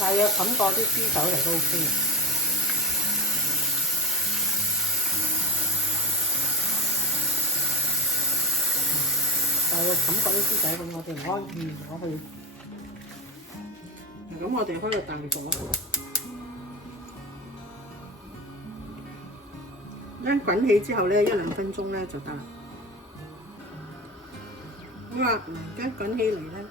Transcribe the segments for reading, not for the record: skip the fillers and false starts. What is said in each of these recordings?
大約冚過啲豬手就都 OK。大約冚過啲豬仔，咁我哋可以攞去。咁我哋開個大火，一滾起之後咧，1-2分鐘咧就得啦。好啦，一滾起嚟咧。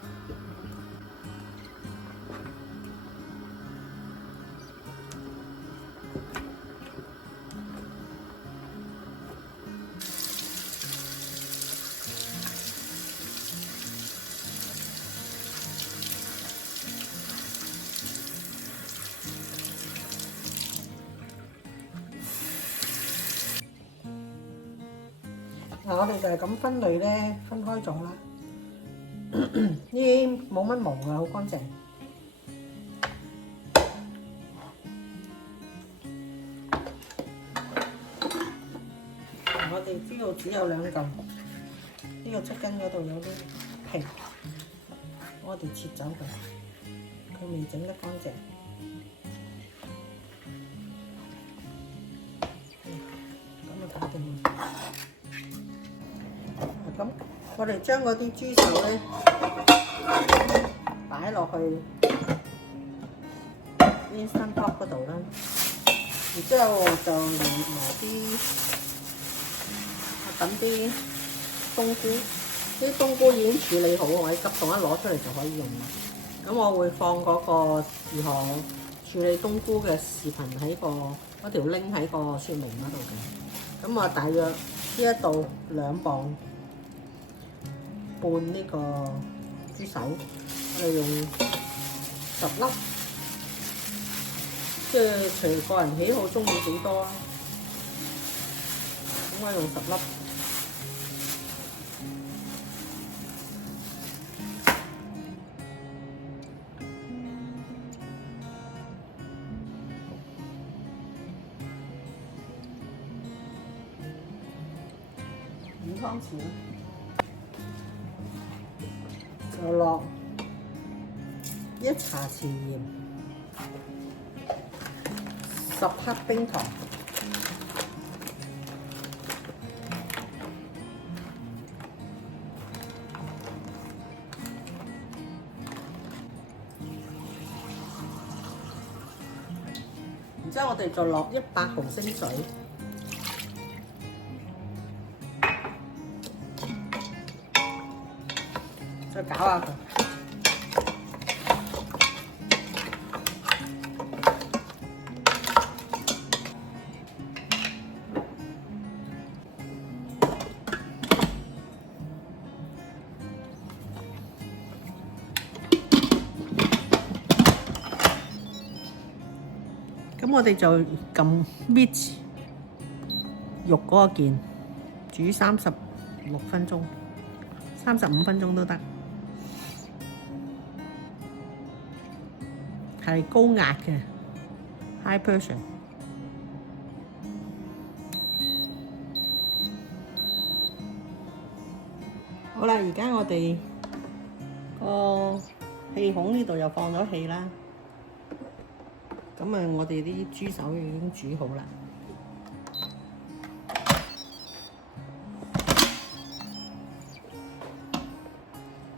嗱，我哋就係咁分類咧，分開咗啦。呢啲冇乜毛啊，好乾淨。我哋呢度只有2嚿，呢個側筋嗰度有啲皮，我哋切走佢，佢未整得乾淨。咁就搞掂啦。咁我哋將嗰啲豬手咧擺落去 Instant Pot 嗰度啦，然之後就連埋啲等啲冬菇，啲冬菇已經處理好，我喺急凍一攞出嚟就可以用啦。咁我會放嗰個如何處理冬菇嘅視頻喺嗰條 link 喺個説明嗰度嘅。咁我大約呢一度2磅半呢個豬手，我哋用10粒，即係隨個人喜好中意幾多啊。咁我用10粒。5湯匙啦。就落1茶匙鹽，10克冰糖，然之後我哋就落100毫升水。再攪下佢。咁我哋就撳搣肉嗰個件，煮36分鐘、35分鐘都得。係高壓嘅 high pressure。好啦，而家我哋個氣孔呢度又放咗氣啦。咁啊，我哋啲豬手已經煮好啦。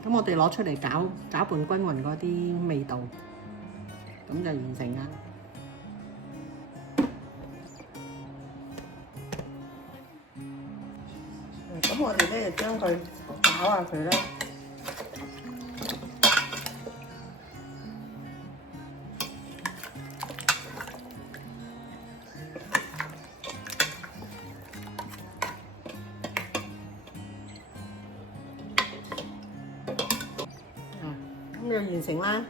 咁我哋攞出嚟攪拌均勻嗰啲味道。咁就完成啦。咁我哋咧就將佢攪下佢啦。咁就完成啦。